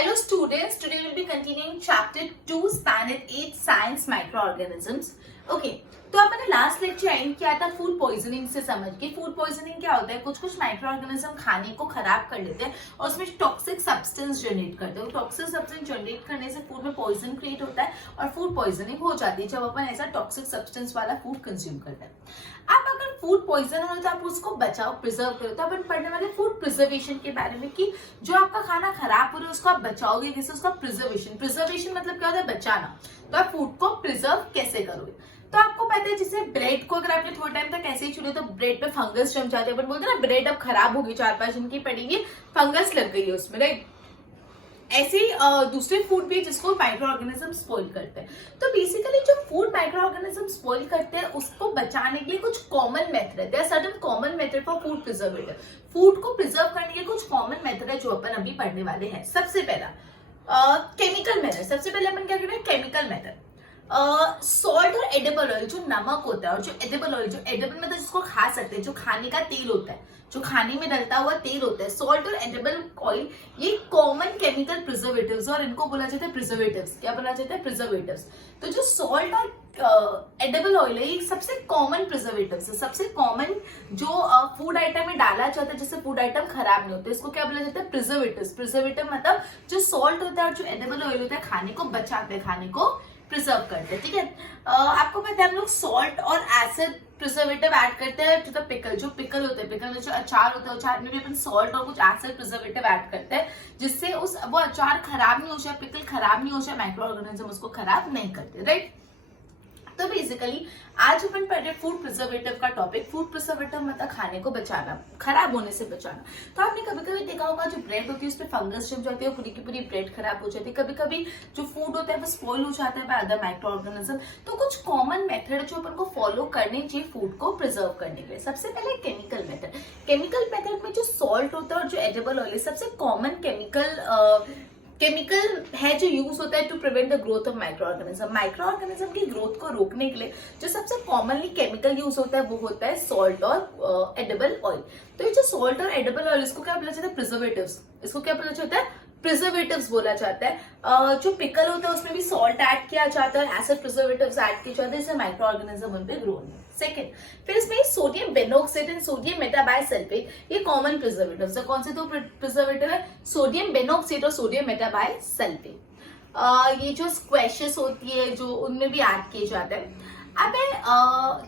Hello students, today we'll be continuing chapter 2 Standard 8 Science Microorganisms. Okay, तो आपने last lecture and किया था food poisoning से समझ के। फूड पॉइजनिंग क्या होता है, कुछ कुछ माइक्रो ऑर्गेनिज्म खाने को खराब कर लेते हैं और उसमें टॉक्सिक सब्सटेंस जनरेट करते हैं। टॉक्सिक सब्सटेंस जनरेट करने से फूड में पॉइजन क्रिएट होता है और फूड पॉइजनिंग हो जाती है जब अपन ऐसा टॉक्सिक सब्सटेंस वाला फूड कंज्यूम करते हैं। अब अगर फूड पॉइजन हो तो आप उसको बचाओ, प्रिजर्व करो। तो अपन पढ़ने वाले फूड प्रिजर्वेशन के बारे में कि जो आपका खाना खराब हो रहा है उसको आप बचाओगे कैसे, उसका प्रिजर्वेशन। प्रिजर्वेशन मतलब क्या होता है, बचाना। तो आप फूड को प्रिजर्व कैसे करोगे। तो आपको पता है जैसे ब्रेड को अगर आपने थोड़ा टाइम तक ऐसे ही छोड़े तो ब्रेड पे फंगस जम जाते हैं। अपन बोलते हैं ना ब्रेड अब खराब होगी, 4-5 दिन की पड़ेगी, फंगस लग गई है उसमें, राइट। ऐसे ही दूसरे फूड भी जिसको माइक्रो ऑर्गेनिज्म स्पॉइल करते हैं। तो बेसिकली जो फूड माइक्रो ऑर्गेनिज्म स्पॉइल करते हैं उसको बचाने के लिए कुछ कॉमन मेथड है। There are certain common method for food preservative. Food को प्रिजर्व करने के कुछ कॉमन मेथड है जो अपन अभी पढ़ने वाले हैं। सबसे पहला केमिकल मेथड। सबसे पहले अपन क्या करते हैं, केमिकल मेथड। सॉल्ट और एडिबल ऑयल, जो नमक होता है और जो एडिबल ऑयल, जो एडिबल मतलब जिसको खा सकते हैं, जो खाने का तेल होता है, जो खाने में डलता हुआ तेल होता है, सॉल्ट और एडिबल ऑयल, ये कॉमन केमिकल प्रिजर्वेटिव्स और इनको बोला जाता है प्रिजर्वेटिव्स। क्या बोला जाता है, प्रिजर्वेटिव्स। तो जो सॉल्ट और एडिबल ऑयल है ये सबसे कॉमन प्रिजर्वेटिव्स है, सबसे कॉमन जो फूड आइटम में डाला जाता है जिससे फूड आइटम खराब नहीं होते, इसको क्या बोला जाता है, प्रिजर्वेटिव्स। प्रिजर्वेटिव मतलब जो सॉल्ट होता है और जो एडिबल ऑयल होता है खाने को बचाते हैं, खाने को प्रिजर्व करते हैं, ठीक है। आपको पता है हम लोग सॉल्ट और एसिड प्रिजर्वेटिव ऐड करते हैं टू द पिकल। जो पिकल होते हैं, पिकल में जो अचार होता है, अचार में भी अपन सॉल्ट और कुछ एसिड प्रिजर्वेटिव ऐड करते हैं जिससे वो अचार खराब नहीं हो जाए, पिकल खराब नहीं हो जाए, माइक्रो ऑर्गेनिज्म उसको खराब नहीं करते, राइट। तो बेसिकली आज अपन पढ़ रहे फूड प्रिजर्वेटिव का टॉपिक। फूड प्रिजर्वेटिव मतलब खाने को बचाना, खराब होने से बचाना। तो आपने कभी कभी देखा होगा जो ब्रेड होती है उस पर फंगस जम जाती है, पूरी की पूरी ब्रेड खराब हो जाती है। कभी कभी जो फूड होता है वो स्पॉइल हो जाता है बाय अदर माइक्रो ऑर्गेनिज्म। तो कुछ कॉमन मेथड जो अपन को फॉलो करने चाहिए फूड को प्रिजर्व करने के लिए। सबसे पहले केमिकल मेथड। केमिकल मेथड में जो सॉल्ट होता है और जो एडिबल ऑयल है, सबसे कॉमन केमिकल है जो यूज होता है to prevent the growth of micro organism. Micro organism की ग्रोथ को रोकने के लिए जो सबसे कॉमनली केमिकल यूज होता है वो होता है सॉल्ट और एडिबल ऑयल। तो ये जो सॉल्ट और एडिबल ऑयल इसको क्या बोला जाता है, प्रिजर्वेटिव्स। इसको क्या बोला जाता है, प्रिजर्वेटिव्स बोला जाता है। जो पिकल होता है उसमें भी सॉल्ट ऐड किया जाता है, एसिड प्रिजर्वेटिव्स ऐड किए जाते हैं, इससे माइक्रो ऑर्गेनिज्म उन पे ग्रो नहीं। सेकेंड, फिर इसमें सोडियम बेनोक्साइड एंड सोडियम मेटाबाइसल्फेट, ये कॉमन प्रिजर्वेटिव्स है। कौन से दो प्रिजर्वेटिव है, सोडियम बेनोक्साइड और सोडियम मेटाबाइसल्फेट। ये जो स्क्वैशेस होती है जो उनमें भी ऐड किए जाते हैं। अब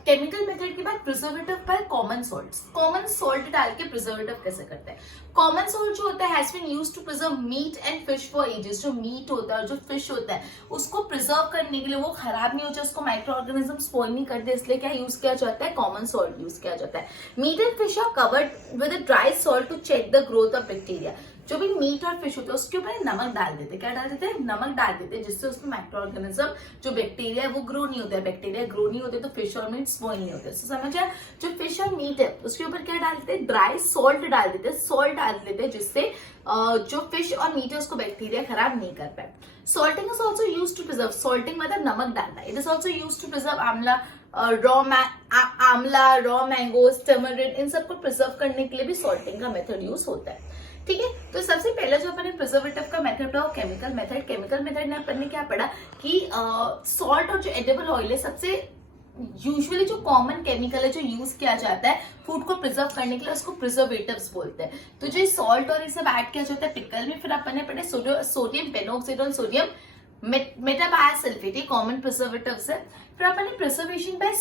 केमिकल मेथड के बाद प्रिजर्वेटिव पर कॉमन सॉल्ट्स। कॉमन सॉल्ट डाल के प्रिजर्वेटिव कैसे करते हैं। कॉमन सॉल्ट जो होता है has been used to preserve meat and fish for ages. जो मीट होता है और जो फिश होता है उसको प्रिजर्व करने के लिए, वो खराब नहीं हो जाए, उसको माइक्रो ऑर्गेनिज्म स्पॉइल नहीं करते, इसलिए क्या यूज किया जाता है, कॉमन सॉल्ट यूज किया जाता है। Meat and fish are covered with a dry salt to check the growth of bacteria. जो भी मीट और फिश होता है उसके ऊपर नमक डाल देते, क्या डाल देते हैं, नमक डाल देते हैं, जिससे उसमें माइक्रो ऑर्गेनिज्म जो बैक्टीरिया है वो ग्रो नहीं होता है। बैक्टीरिया ग्रो नहीं होते तो फिश और मीट स्पॉइल नहीं होते। समझ आया। जो फिश और मीट है उसके ऊपर क्या डाल देते हैं, ड्राई सॉल्ट डाल देते हैं, सॉल्ट डाल देते हैं जिससे जो फिश और मीट है उसको बैक्टीरिया खराब नहीं कर पाए। Salting is also use to preserve. Salting मतलब नमक डालना। It is also use to preserve amla, raw mangoes, turmeric, इन सबको प्रिजर्व करने के लिए भी सॉल्टिंग का मेथड यूज होता है, ठीक है। तो सबसे पहले जो अपने प्रिजर्वेटिव का मेथड पढ़ा केमिकल मेथड। केमिकल मेथड में अपन ने क्या पढ़ा कि सॉल्ट और जो एडिबल ऑयल है सबसे यूजुअली जो कॉमन केमिकल है जो यूज किया जाता है फूड को प्रिजर्व करने के लिए, उसको प्रिजर्वेटिव्स बोलते हैं। तो जो सॉल्ट और ये सब ऐड किया जाता है पिकल में। फिर अपन ने पढ़े सोडियम बेनोक्साइड और सोडियम मेटाबाइसल्फेट, ये कॉमन प्रिजर्वेटिव्स है। फिर अपन ने preservation by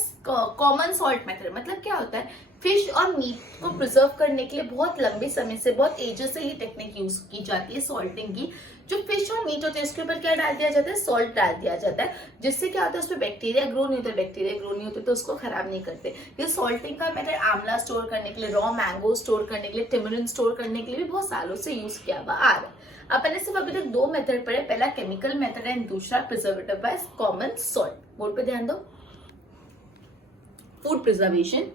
common salt method. मतलब क्या होता है, फिश और मीट को प्रिजर्व करने के लिए बहुत लंबे समय से, बहुत एजेस से ये टेक्निक यूज की जाती है सॉल्टिंग की। जो फिश और मीट होते हैं इसके ऊपर क्या डाल दिया जाता है, सॉल्ट डाल दिया जाता है, जिससे क्या होता है उसमें बैक्टीरिया ग्रो नहीं होता। बैक्टीरिया ग्रो नहीं होते तो उसको खराब नहीं करते। ये सॉल्टिंग का मेथड आंवला स्टोर करने के लिए, रॉ मैंगो स्टोर करने के लिए, टिमरिन स्टोर करने के लिए भी बहुत सालों से यूज किया हुआ आ रहा है। अपन ने सिर्फ अभी तक दो मेथड पढ़े, पहला केमिकल मेथड एंड दूसरा preservative bye common salt. Board पे ध्यान दो। Food preservation.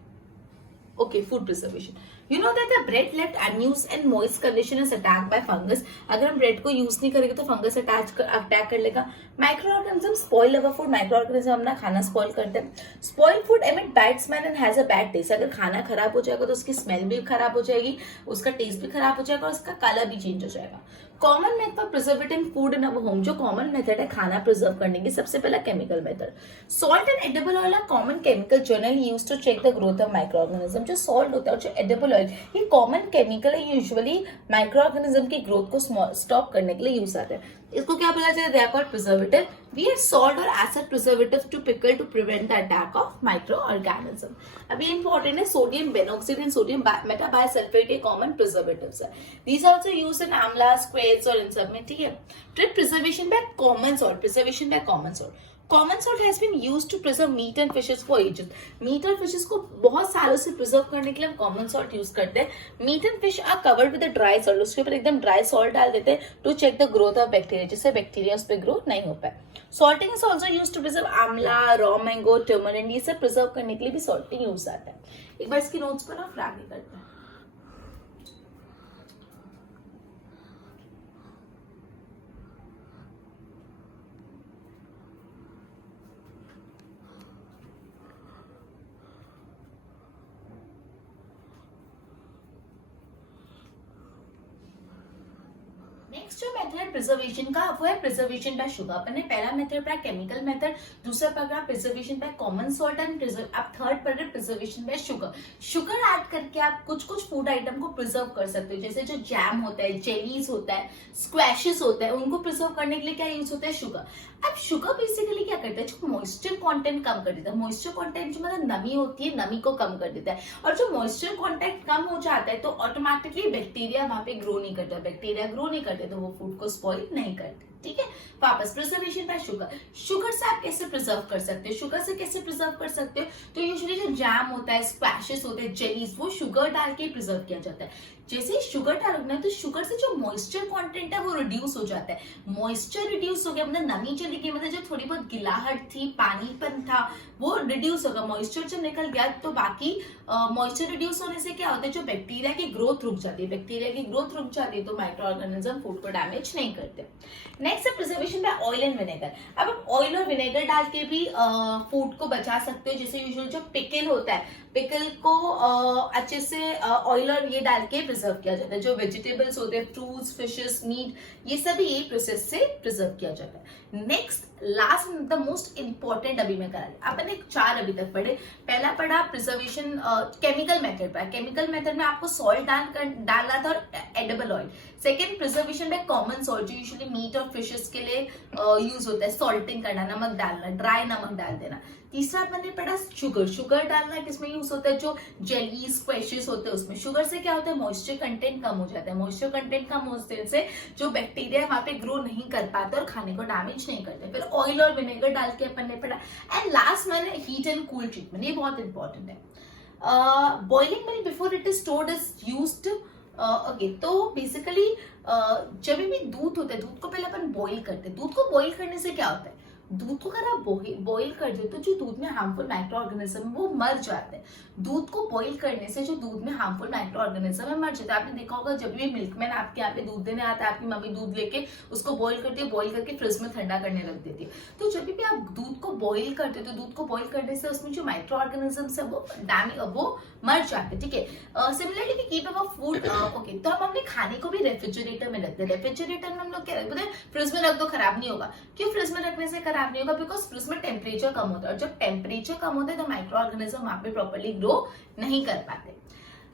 Okay, food preservation. You know that the bread left unused and moist condition is attacked by fungus. अगर हम ब्रेड को यूज नहीं करेंगे तो फंगस अटैक कर लेगा। Micro organism spoil our food. Micro organism अपना खाना स्पॉइल करते हैं। Spoil food emit bad smell and has a bad taste. अगर खाना खराब हो जाएगा तो उसकी स्मेल भी खराब हो जाएगी, उसका टेस्ट भी खराब हो जाएगा और उसका कलर भी चेंज हो जाएगा। Common method for preserving food in our home, जो कॉमन मेथड है खाना प्रिजर्व करने की, सबसे पहला chemical method. Salt and edible oil are common chemical generally used to check the growth of micro organism. जो सॉल्ट होता है और जो एडिबल ऑयल, ये कॉमन केमिकल है, यूजुअली माइक्रो ऑर्गेनिज्म की ग्रोथ को स्टॉप करने के लिए यूज आते हैं। इसको क्या बोला जाता है? They are called preservative. We add salt और acid preservative to pickle to prevent the attack of micro organism. अब ये इंपॉर्टेंट है, sodium benzoate and sodium metabisulphite ये कॉमन प्रिजर्वेटिव्स है। These are also used in amla, squashes और इन सब में, ठीक है। ट्रिप preservation by common salt, preservation by common salt. Common salt has been used to preserve meat and fishes for edges. Meet और फिशेस को बहुत सालों से प्रिजर्व करने के लिए हम कॉमन सॉल्ट यूज करते हैं। Meat and fish are covered with dry salt, उसके ऊपर एकदम ड्राई सॉल्ट डाल देते हैं to check the growth of bacteria, जिससे बैक्टीरिया उस पर ग्रो नहीं हो पाए। Salting is also use to preserve amla, raw mango, turmeric, ये सब प्रिजर्व करने के लिए भी सॉल्टिंग यूज आता है। एक बार इसकी नोट्स को ना फ्लैग करते हैं। नेक्स्ट जो मेथड है प्रिजर्वेशन का, वो है प्रिजर्वेशन बाय शुगर। अपन ने पहला मेथड पढ़ा केमिकल मेथड, दूसरा पढ़ा preservation by common salt and अब थर्ड पढ़ रहे preservation by sugar. Sugar add करके आप कुछ कुछ फूड आइटम को प्रिजर्व कर सकते हो, जैसे जो जैम होता है, जेलीज होता है, स्क्वैशेस होता है, उनको प्रिजर्व करने के लिए क्या यूज होता है? शुगर। अब शुगर बेसिकली क्या करता है? जो मॉइस्चर कंटेंट कम कर देता है। मॉइस्चर कंटेंट जो मतलब नमी होती है, नमी को कम कर देता है। और जो मॉइस्चर कंटेंट कम हो जाता है तो ऑटोमेटिकली बैक्टीरिया वहां पे ग्रो नहीं करता। बैक्टीरिया ग्रो नहीं करते तो वो फूड को स्पॉइल नहीं करते, ठीक है। वापस प्रिजर्वेशन बाय शुगर। शुगर से आप कैसे प्रिजर्व कर सकते हो? शुगर से कैसे प्रिजर्व कर सकते हो? तो यूजुअली जो जैम होता है, स्क्वैशेस होते हैं, जेलीज, वो शुगर डाल के प्रिजर्व किया जाता है। जैसे ही शुगर डालोगे ना तो शुगर से जो मॉइस्चर कंटेंट है वो रिड्यूस हो जाता है। मॉइस्चर रिड्यूस हो गया मतलब नमी चली गई, मतलब जो थोड़ी बहुत गिलाहट थी, पानीपन था, वो रिड्यूस होगा। मॉइस्चर जब निकल गया तो बाकी मॉइस्चर रिड्यूस होने से क्या होता है? जो बैक्टीरिया की ग्रोथ रुक जाती है। बैक्टीरिया की ग्रोथ रुक जाती है तो माइक्रो ऑर्गेनिज्म फूड को डैमेज नहीं करते। नेक्स्ट है preservation by oil and vinegar. अब आप ऑयल और विनेगर डाल के भी फूड को बचा सकते हो। जैसे यूजुअली जो पिकल होता है, पिकल को अच्छे से ऑयल और ये डाल के प्रिजर्व किया जाता है। जो वेजिटेबल्स होते हैं, फ्रूट्स, फिशेस, मीट, ये सभी यही प्रोसेस से प्रिजर्व किया जाता है। Next, last, the most important अभी मैं करा रही, अपन एक 4 अभी तक पढ़े। पहला पढ़ा प्रिजर्वेशन केमिकल मेथड पर। केमिकल मेथड में आपको सॉल्ट डालना था और edible oil. Second, preservation by common salt, जो यूजुअली मीट और फिशेस के लिए यूज होता है। सॉल्टिंग करना, नमक डालना, ड्राई नमक डाल देना। तीसरा अपन ने पढ़ा शुगर। शुगर डालना किसमें यूज होता है? जो जेली, स्क्वैशेस होते हैं उसमें। शुगर से क्या होता है? मॉइस्चर कंटेंट कम हो जाता है। मॉइस्चर कंटेंट कम होने से जो बैक्टीरिया वहां पे ग्रो नहीं कर पाते और खाने को डैमेज नहीं करते। फिर ऑयल और विनेगर डाल के अपन ने पढ़ा। एंड लास्ट मैंने हीट एंड कूल ट्रीटमेंट, ये बहुत इंपॉर्टेंट है। Boiling milk before it is stored is used. Okay, तो बेसिकली जब भी दूध होता है, दूध को पहले अपन बॉईल करते हैं। दूध को बॉईल करने से क्या होता है? दूध को अगर आप बॉईल कर दो तो जो दूध में हार्मफुल माइक्रो ऑर्गेनिज्म वो मर जाते हैं। दूध को बॉईल करने से जो दूध में हार्मफुल माइक्रो ऑर्गेनिज्म है मर जाते हैं। आपने देखा होगा जब भी मिल्कमैन आपके यहाँ पे दूध देने आता है, आपकी मम्मी दूध लेके उसको बॉईल करती है, बॉईल करके फ्रिज में ठंडा करने लग देती है। तो जब भी आप दूध को बॉईल करते हो तो दूध को बॉईल करने से उसमें जो माइक्रो ऑर्गेनिज्म है वो मर जाते हैं, ठीक है। Similarly keep our food. Okay, तो हम अपने खाने को भी रेफ्रिजरेटर में रखते हैं। रेफ्रिजरेटर में हम लोग क्या रखते हैं? फ्रिज में रख दो, खराब नहीं होगा। क्यों फ्रिज में रखने से खराब नहीं होगा? बिकॉज फ्रिज में टेम्परेचर कम होता है और जब टेम्परेचर कम होता है तो माइक्रो ऑर्गेनिज्म वहां पे प्रॉपर्ली ग्रो नहीं कर पाते।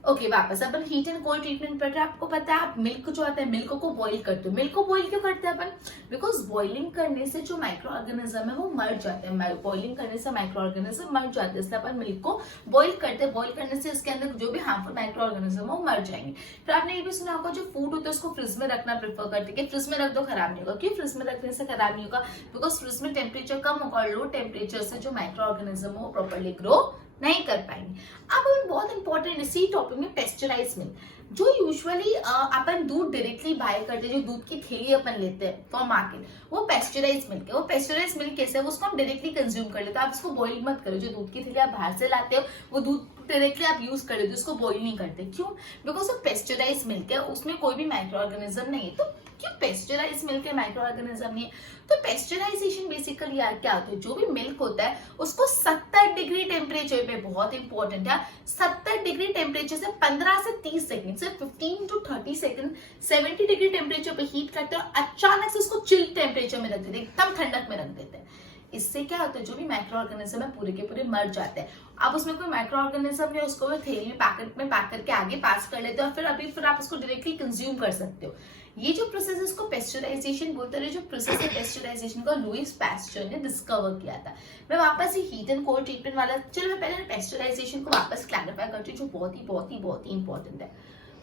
ओके, वापस अपन हीट एंड कोल्ड ट्रीटमेंट पर। आपको पता है आप मिल्क जो आता है, मिल्क को बॉईल करते हो। मिल्क को बॉईल क्यों करते हैं अपन? बिकॉज बॉइलिंग करने से जो माइक्रो ऑर्गेनिज्म है वो मर जाते हैं। बॉइलिंग करने से माइक्रो ऑर्गेनिज्म मर जाते हैं, इसलिए अपन मिल्क को बॉईल करते हैं। बॉईल करने से इसके अंदर जो भी हार्मफुल माइक्रो ऑर्गेनिज्म वो मर जाएंगे। फिर आपने ये भी सुना होगा जो फूड होता है उसको फ्रिज में रखना प्रेफर करते हैं। फ्रिज में रख दो, खराब नहीं होगा। क्यों फ्रिज में रखने से खराब नहीं होगा? बिकॉज फ्रिज में टेम्परेचर कम होगा और लो टेम्परेचर से जो माइक्रो ऑर्गेनिज्म वो प्रॉपर्ली ग्रो नहीं कर पाएंगे। अब हम बहुत इंपॉर्टेंट इसी टॉपिक में पेस्चराइज मिल्क, जो यूजुअली अपन दूध डायरेक्टली बाय करते हैं, जो दूध की थैली अपन लेते हैं फॉर मार्केट, वो पेस्चराइज मिल्क है। वो पेस्चराइज मिल्क कैसे है? वो उसको हम डायरेक्टली कंज्यूम कर लेते हैं। आप इसको बॉईल मत करो। जो दूध की थैली आप बाहर से लाते हो वो दूध डायरेक्टली आप यूज कर लेते हो, उसको बॉईल नहीं करते। क्यों? बिकॉज वो पेस्चराइज मिल्क है, उसमें कोई भी माइक्रो ऑर्गेनिज्म नहीं है। तो क्यों पेस्चराइज मिल्क है, माइक्रो ऑर्गेनिज्म नहीं है? तो पेस्चराइजेशन बेसिकली यार क्या होता है, जो भी मिल्क होता है उसको 70 डिग्री टेम्परेचर पे, बहुत इंपॉर्टेंट है, 70 डिग्री टेम्परेचर से 15 से 30 सेकंड से 15 to 30 सेकंड 70 डिग्री टेम्परेचर पे हीट करते हैं और अचानक से उसको चिल टेम्परेचर में रख देते हैं, एकदम ठंडक में रख देते हैं। इससे क्या होता है, जो भी माइक्रो ऑर्गेनिज्म है पूरे के पूरे मर जाते हैं। अब उसमें कोई माइक्रो ऑर्गेनिज्म है, उसको थैली में पैकेट में पैक करके आगे पास कर लेते हो और फिर आप उसको डायरेक्टली कंज्यूम कर सकते हो। ये जो प्रोसेस है उसको पेस्चराइजेशन बोलते हैं। जो प्रोसेस है पेस्चराइजेशन का लुइस पैस्चर ने डिस्कवर किया था। मैं वापस ये हीट एंड कोल्ड ट्रीटमेंट वाला, चलो मैं पहले पेस्चराइजेशन को वापस क्लैरिफाई करती हूँ, जो बहुत ही इंपॉर्टेंट है।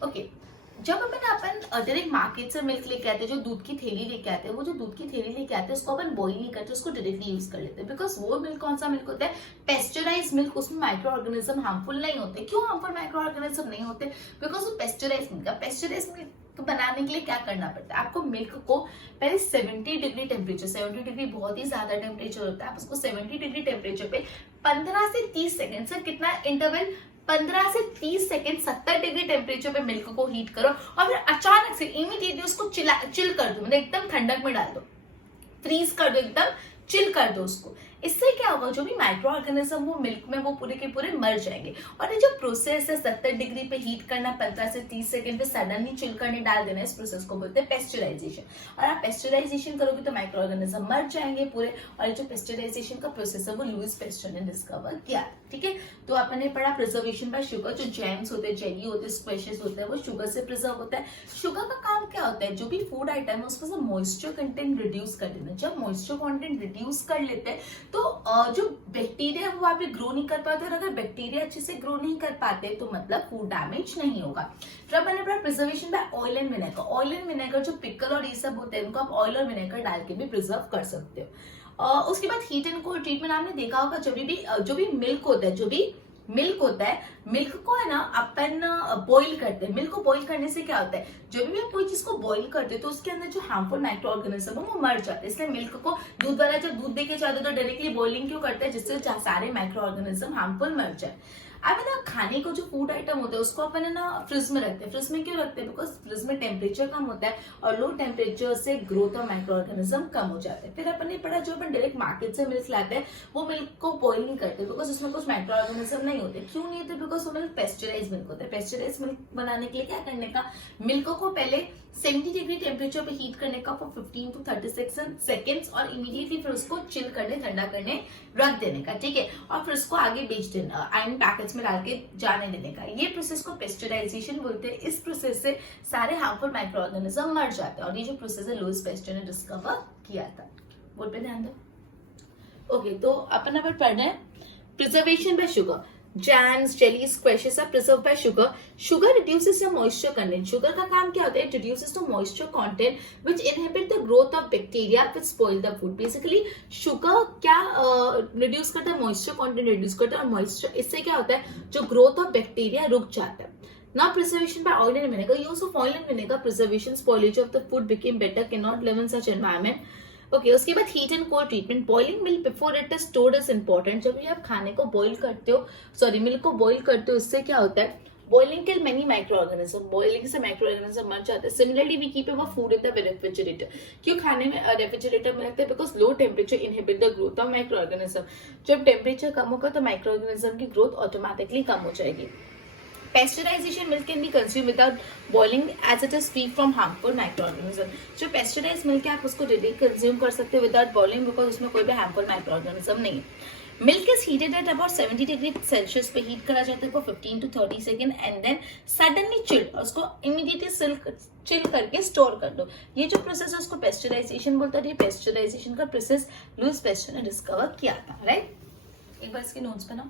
ओके, जब अपन डायरेक्ट मार्केट से मिल्क लेके आते हैं, जो दूध की थैली लेके आते हैं, वो जो दूध की थैली लेके आते हैं उसको अपन बॉईल नहीं करते, उसको डायरेक्टली यूज कर लेते हैं। बिकॉज वो मिल्क कौन सा मिल्क होता है, पेस्चराइज मिल्क, उसमें माइक्रो ऑर्गेनिज्म हार्मफुल नहीं होते। क्यों हार्मफुल माइक्रो ऑर्गेनिज्म नहीं होते? बिकॉज वो पेस्चराइज मिल्क है। पेस्चराइज मिल्क बनाने के लिए क्या करना पड़ता है, आपको मिल्क को पहले 70 डिग्री टेम्परेचर, 70 डिग्री बहुत ही ज्यादा टेम्परेचर होता है, आप उसको 70 डिग्री टेम्परेचर पे 15 से 30 सेकंड से, कितना इंटरवल, 15 से 30 सेकंड 70 डिग्री टेम्परेचर पे मिल्क को हीट करो और फिर अचानक से इमीडिएटली उसको चिल कर दो, मतलब एकदम ठंडक में डाल दो, फ्रीज कर दो, एकदम चिल कर दो उसको। इससे क्या होगा, जो भी माइक्रो ऑर्गेनिज्म वो मिल्क में वो पूरे के पूरे मर जाएंगे। और ये जो प्रोसेस है 70 डिग्री पे हीट करना, 15 से 30 सेकंड पे सडनली चिल करने डाल देना, इस प्रोसेस को बोलते हैं पेस्चराइजेशन। और आप पेस्चराइजेशन करोगे तो माइक्रो ऑर्गेनिज्म मर जाएंगे पूरे। और ये जो पेस्चराइजेशन का प्रोसेस है वो लुइस पैस्चर ने डिस्कवर किया। ठीक है, तो आपने पढ़ा प्रिजर्वेशन बाय शुगर, जो जैम्स होते हैं, जेली होते हैं, स्क्वैशेस होते हैं, वो शुगर से प्रिजर्व होता है। शुगर का काम क्या होता है, जो भी फूड आइटम है उसका मॉइस्चर कंटेंट रिड्यूस कर देना। जब मॉइस्चर कंटेंट रिड्यूस कर लेते हैं तो जो बैक्टीरिया है वो आप ग्रो नहीं कर पाते, और अगर बैक्टीरिया अच्छे से ग्रो नहीं कर पाते तो मतलब फूड डैमेज नहीं होगा। फिर अपन ने पढ़ा preservation by oil and vinegar. Oil and vinegar, जो पिकल और ये सब होते हैं, उनको आप ऑयल और विनेगर डाल के भी प्रिजर्व कर सकते हो। उसके बाद हीट एंड कोल्ड ट्रीटमेंट, आपने देखा होगा जो भी मिल्क होता है, जो भी मिल्क होता है, मिल्क को है ना अपन बॉईल करते हैं। मिल्क को बॉईल करने से क्या होता है, जब भी आप कोई चीज को बॉईल करते हैं तो उसके अंदर जो हार्मफुल माइक्रो ऑर्गेनिज्म है वो मर जाते हैं। इसलिए मिल्क को दूध वाला जब दूध देके जाते हैं तो डायरेक्टली बॉइलिंग क्यों करते हैं, जिससे सारे माइक्रो ऑर्गेनिज्म हार्मफुल मर जाए। अब है ना खाने को जो फूड आइटम होता है उसको अपन है ना फ्रिज में रखते हैं। फ्रिज में क्यों रखते हैं, बिकॉज फ्रिज में टेम्परेचर कम होता है और लो टेम्परेचर से ग्रोथ ऑफ माइक्रो ऑर्गेनिज्म कम हो जाता है। फिर अपन ने पढ़ा जो अपन डायरेक्ट मार्केट से मिल्क लाते हैं वो मिल्क को बॉईल नहीं करते, बिकॉज उसमें कुछ माइक्रो ऑर्गेनिज्म नहीं होते। क्यों नहीं होते, बिकॉज वो मिल्क पेस्चराइज मिल्क होता है। पेस्चराइज मिल्क बनाने के लिए क्या करने का, मिल्क को पहले 70 डिग्री टेम्परेचर पे हीट करने का फॉर 15 to 30 सेकेंड्स और इमीडिएटली फिर उसको चिल करने, ठंडा करने रख देने का। ठीक है, और फिर उसको आगे बेच देना, आयरन पैकेट्स में डाल के जाने देने का। ये प्रोसेस को पेस्चराइजेशन बोलते हैं। इस प्रोसेस से सारे हार्मफुल माइक्रो ऑर्गेनिज्म मर जाते हैं और ये जो प्रोसेस है लुइस पैस्चर ने डिस्कवर किया था। बोर्ड पे ध्यान दो। ओके, तो अपन अब पढ़ रहे हैं preservation by sugar. Jams, jelly, squashes are preserved by sugar. Sugar reduces the moisture content. Sugar का काम क्या होता है? It reduces the moisture content which inhibit the growth of bacteria which spoil the food. Basically, sugar क्या reduce करता है? Moisture content reduce करता है और moisture इससे क्या होता है? जो growth of bacteria रुक जाता है. Now preservation by oil and vinegar. Use of oil and vinegar preservation spoilage of the food became better. Cannot live in such environment. Okay, उसके बाद heat and cold treatment. Boiling milk before it is stored is important. जब भी आप खाने को boil करते हो, sorry milk को बॉईल करते हो, इससे क्या होता है? Boiling kill many micro organism. Boiling से माइक्रो ऑर्गेनिज्म मर जाते हैं. Similarly we keep our food in the refrigerator. क्यों खाने में रेफ्रिजरेटर में रखते हैं? Because low temperature inhibit the growth of micro organism. जब टेम्परेचर कम होगा तो माइक्रो ऑर्गेनिज्म की ग्रोथ ऑटोमेटिकली कम हो जाएगी. Pasteurization milk can be consumed without boiling as it is free from harmful microorganism. जो pasteurized milk है आप उसको डायरेक्ट कंज्यूम कर सकते हो without boiling because उसमें कोई भी harmful microorganism नहीं है. Milk is heated at about 70 degree Celsius पे हीट करा जाता है for 15 to 30 second and then suddenly chilled. उसको immediately चिल करके स्टोर कर दो. ये जो प्रोसेस है उसको पेस्चराइजेशन बोलता है. ये पेस्चराइजेशन का प्रोसेस लुइस पैस्चर ने डिस्कवर किया था. राइट, एक बार इसके नोट्स बनाओ.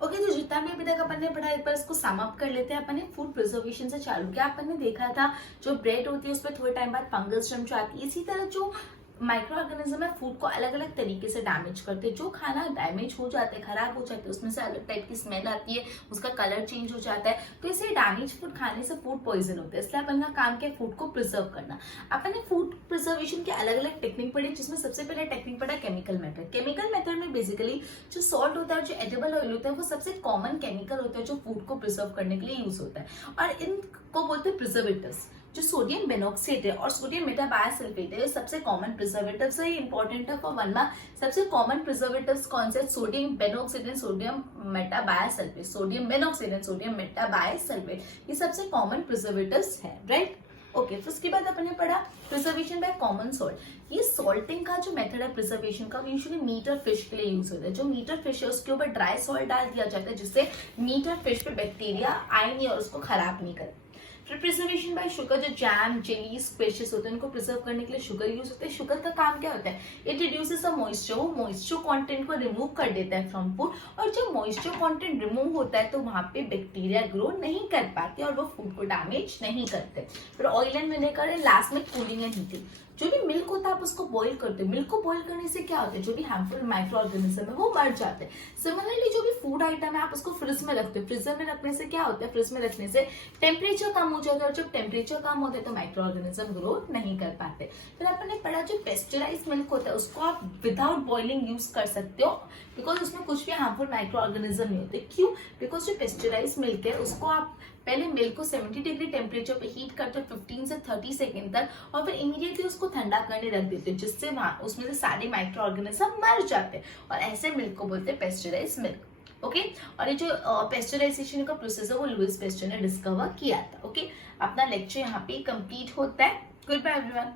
ओके, तो जितना भी अभी तक अपन ने पढ़ा एक बार इसको सम अप कर लेते हैं। अपन ने फूड प्रिजर्वेशन से चालू किया, अपन ने देखा था जो ब्रेड होती है उस पर थोड़े टाइम बाद फंगस जम जाती है। इसी तरह जो माइक्रो ऑर्गेनिज्म है फूड को अलग अलग तरीके से डैमेज करते हैं। जो खाना डैमेज हो जाता है, खराब हो जाता है, उसमें से अलग टाइप की स्मेल आती है, उसका कलर चेंज हो जाता है, तो इसे डैमेज फूड खाने से फूड पॉइजन होता है। इसलिए अपन का काम क्या है, फूड को प्रिजर्व करना। अपन ने फूड प्रिजर्वेशन के अलग अलग टेक्निक पढ़ी, जिसमें सबसे पहले टेक्निक पढ़ा केमिकल मेथड। केमिकल मेथड में बेसिकली जो सॉल्ट होता है और जो एडिबल ऑयल होता है वो सबसे कॉमन केमिकल होता है जो फूड को प्रिजर्व करने के लिए यूज होता है, और इनको बोलते हैं प्रिजर्वेटिव्स। जो सोडियम बेनॉक्साइड है और सोडियम मेटाबायोसल्फेट है, ये सबसे कॉमन प्रिजर्वेटिव्स है। ये इंपॉर्टेंट है फॉर 1 मार्क। सबसे कॉमन प्रिजर्वेटिव्स कौन से? Sodium benzoate and sodium metabisulphite. Sodium benzoate and sodium metabisulphite, ये सबसे कॉमन प्रिजर्वेटिव्स है, राइट। ओके, फिर उसके बाद अपन ने पढ़ा प्रिजर्वेशन बाय कॉमन सॉल्ट। ये सॉल्टिंग का जो मेथड है प्रिजर्वेशन का, यूजुअली मीट और फिश के लिए यूज होता है। जो मीट और फिश है उसके ऊपर ड्राई सॉल्ट डाल दिया जाता है, जिससे मीट और फिश पे बैक्टीरिया आए नहीं और उसको खराब नहीं करे। फिर प्रिजर्वेशन बाय शुगर, जो जैम, जेली, स्क्वेशेस होते हैं उनको प्रिजर्व करने के लिए शुगर यूज होता है। शुगर का काम क्या होता है? इट रिड्यूसेस द मॉइस्चर, वो मॉइस्चर कंटेंट को रिमूव कर देता है फ्रॉम फूड, और जब मॉइस्चर कंटेंट रिमूव होता है तो वहां पे बैक्टीरिया ग्रो नहीं कर पाते और वो फूड को डैमेज नहीं करते। फिर ऑयल एंड विनेगर, लास्ट में कूलिंग एंड हीटिंग। जो भी मिल्क होता है आप उसको बॉईल करते हो, मिल्क को बॉईल करने से क्या होता है, जो भी हार्मफुल माइक्रो ऑर्गेनिज्म है वो मर जाते हैं। सिमिलरली जो भी फूड आइटम है आप उसको फ्रिज में रखते हो, फ्रीजर में रखने से क्या होता है, फ्रिज में रखने से टेम्परेचर कम हो जाता है, और जब टेम्परेचर कम होता है तो माइक्रो ऑर्गेनिज्म ग्रो नहीं कर पाते। फिर अपन ने पढ़ा जो पेस्चराइज मिल्क होता है उसको आप विदाउट बॉइलिंग यूज कर सकते हो, बिकॉज उसमें कुछ भी हार्मफुल माइक्रो ऑर्गेनिज्म नहीं होते। क्यों? बिकॉज जो पेस्चराइज मिल्क है उसको आप पहले मिल्क को 70 डिग्री टेम्परेचर पे हीट करते हो 15 से 30 सेकंड तक, और फिर इमीडिएटली उसको ठंडा करने रख देते हो, जिससे वहां उसमें से सारे माइक्रो ऑर्गेनिज्म मर जाते हैं, और ऐसे मिल्क को बोलते हैं पेस्चराइज मिल्क। ओके, और ये जो पेस्चराइजेशन का प्रोसेस है वो लुइस पेस्चर ने डिस्कवर किया था। ओके, अपना लेक्चर यहाँ पे कंप्लीट होता है। Goodbye everyone.